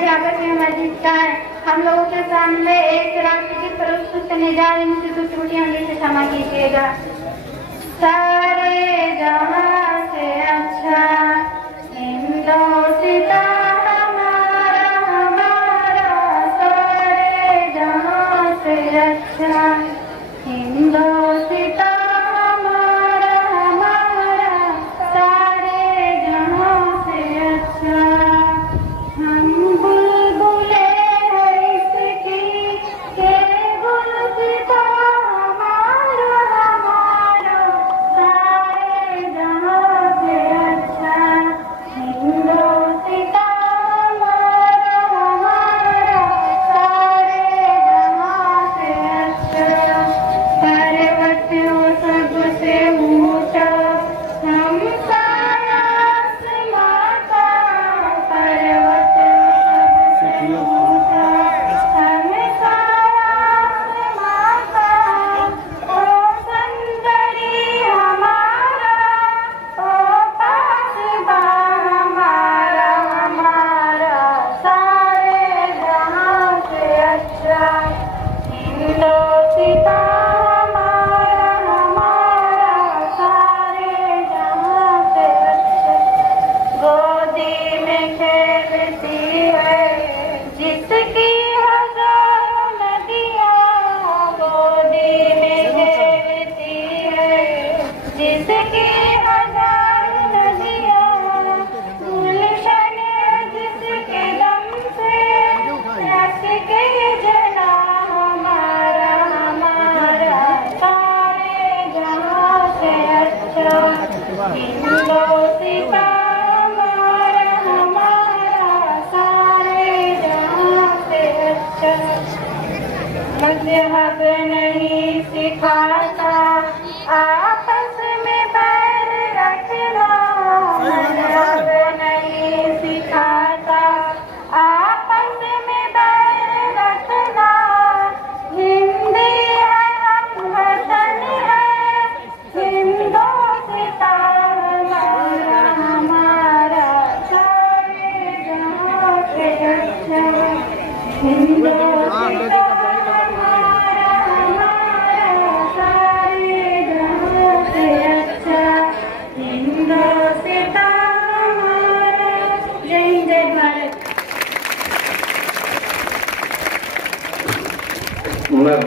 जी आपस में हमारी है। हम लोगों के सामने एक राष्ट्र की प्रस्तुत करने जा रहे हैं, जिसको त्रुटियां होंगी से क्षमा कीजिएगा। सारे जहां से अच्छा हिंदोस्तान हमारा हमारा, सारे जहां से अच्छा हिंदोस्तान हमारा हमारा, सारे जहां से अच्छा। हम बुलबुले हैं इसकी के गुलसितां हमारा हमारा, सारे जहां से अच्छा हिंदोस्तान हमारा हमारा, सारे जहां से अच्छा। पर्वत वो सबसे ऊंचा हम साया आसमां का, पर्वत सबसे ऊंचा हम साया आसमां का, ओ सुंदरी हमारा, ओ पासबा हमारा हमारा, सारे जहां से अच्छा हिंदोस्तान हमारा हमारा, सारे जहां से अच्छा। गोदी में खेलती है जिसकी हजारों नदियां, गोदी में खेलती है जिसकी हजारों नदियां, गुलशन जिसके दम से रस के जना हमारा हमारा, सारे जहां से अच्छा हिंदोस्तान हमारा हमारा, सारे जहां से अच्छा। मज़हब नहीं सिखाता आपस में बैर रखना, मज़हब नहीं सिखाता आपस में बैर रखना, हिंदी है हम वतन है हिंदोस्तान हमारा हमारा, सारे जहां से अच्छा हिंदोस्तान हमारा हमारा, सारे जहां से अच्छा हिंदोस्तान हमारा। जय हिंद जय भारत। मैं